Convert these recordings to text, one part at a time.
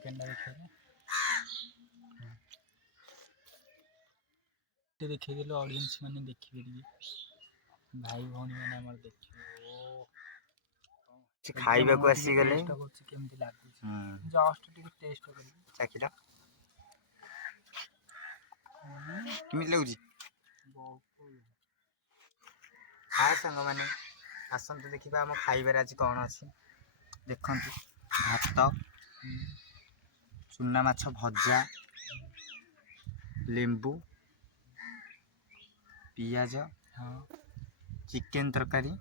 Chicken देखिए audience मैंने देखिए भाई भौणी मैंने आमर देखिए खाइबा को आसी गले केमती लागुची जस्ट टिके टेस्ट करी चाखिला केमिति लागुची हाय संग माने आसंतु देखिबा हम खाइबार आज कोन अछि देखंतु भात चुना माछ भजा लेंबू पियाज चिकेन तरकारी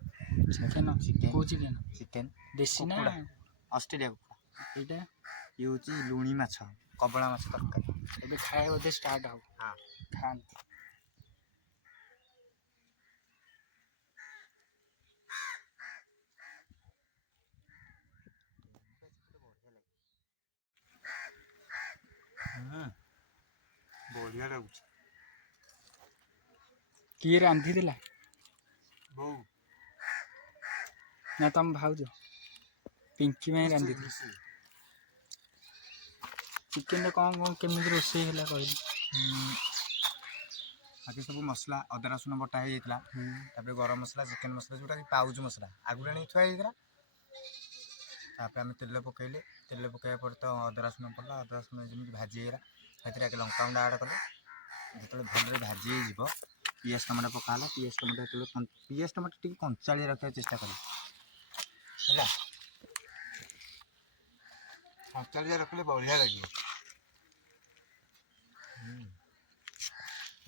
चिकेन देसी ना ऑस्ट्रेलिया कुकुड़ा एटा ये लुणी माछ कबला माछ तरकारी एबे खाए बोधे स्टार्ट हो हां खान बढ़िया लाଗୁଛି किए रांधी देला बहु ना तुम भाउज पिंकी में रांधी चिकेन कौन कौन केमिति रोषे होला कहली बाकी सब मसला अदा रसुन बटा हो जाता तापर गरम मसला चिकेन मसला जोटा पाउच मसला आगुरा नहीं थुआ होता तापर आम तेल पकईले तेल पकड़ा पर तो अदा रसुन पड़ा अदा रसुन जमी भाजीगला आगे लंका गुंडा आड कले जो भले भाजी हो पियाज टमाटो पकाला पियाज टमाटो टी कंचाड़ी रखा चेष्टा कर कंचाड़िया रखले बढ़िया लगे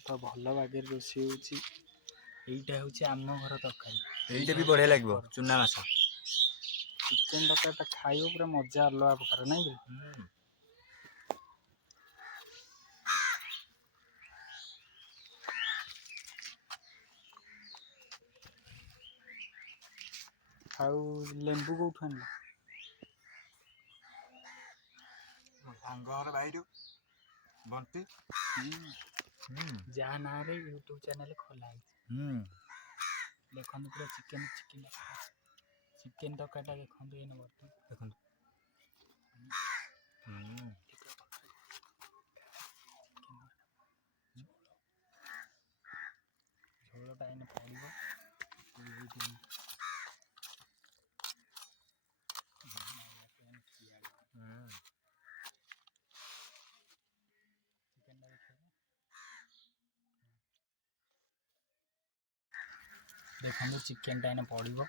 तो भल बागे रोषे होईटा हूँ आम घर तरकारी यहीटा भी बढ़िया लगे चुना माछ चिकेन तरकारी खाइब पूरा मजा अलग प्रकार नहीं आउ लेंबू कौट आन सांगर भाई बंटी जहाँ ना यूट्यूब चैनल खोला देखो पूरा चिकेन चिकेन चिकेन तरकारीटा देखो ये देखो झोलटा इन पड़ो देखो चिकेन इन पड़ो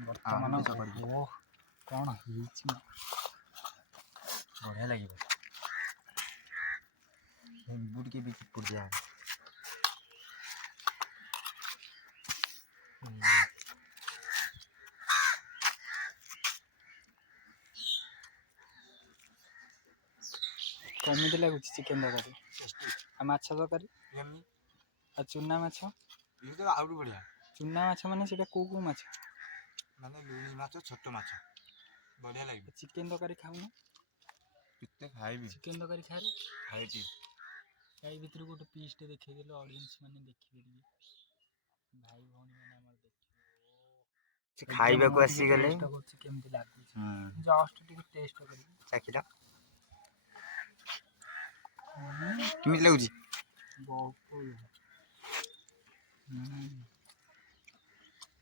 बर्तमान ओ कौन बढ़िया लगे लेंबू टी भी चिपुड़ दिया केमिति लगुच चिकेन तरकारी आ माछ तरकारी आ चुना माछ ये तो आउट बढ़िया चुना माछ माने सेटा को माछ माने लुणी माछ छोट माछ बढ़िया लगे चिकेन तरकारी खाऊना कितने खाइबी चिकेन तरकारी खाए खाइती याई भीतर गोटे पीस टे देखै देलो ऑडियंस माने देखिबे भाई भौणी माने हमर देखिबे खाइबा को आसी गले केमिति लागुची जस्ट टिके टेस्ट करी चाखिला केमिति लागुची बहुत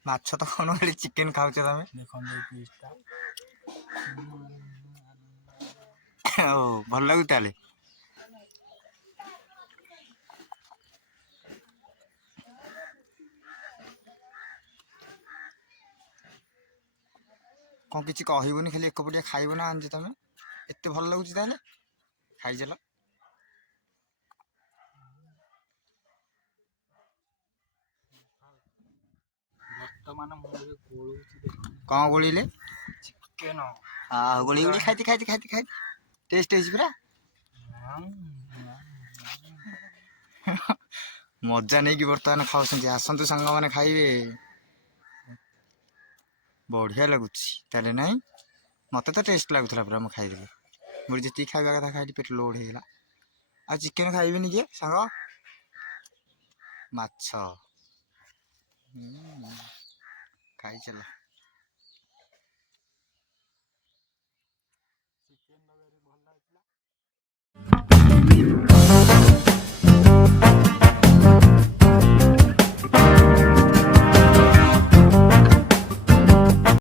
माछ तो कौन खाली चिकेन खाऊ तमें देखो पीसटा ओ भल लगु ताले कौन किसी कहबनी खाली एक पटिया खाइब ना आंजे तमें एत भल लगुच खाई चल वर्तमान मुझे गोलुची देखो कौन गोलिले चिकेन गोली गोली खाइती खाइती खाइती खाइती टेस्ट है पूरा मजा नहीं कि बर्तमान खाऊँ आसतु सांग मैंने खाइबे बढ़िया लगुच ताले नहीं मत तो टेस्ट लगुला पूरा मुझे खाईदे मुझे जी खाଇବା कथा खाई पेट लोड होगा आ चिकेन खाइबेनि किए सांग माछ खाई चल ଚିକେନ୍ ତରକାରୀ ଭଲ ହେଇଥିଲା।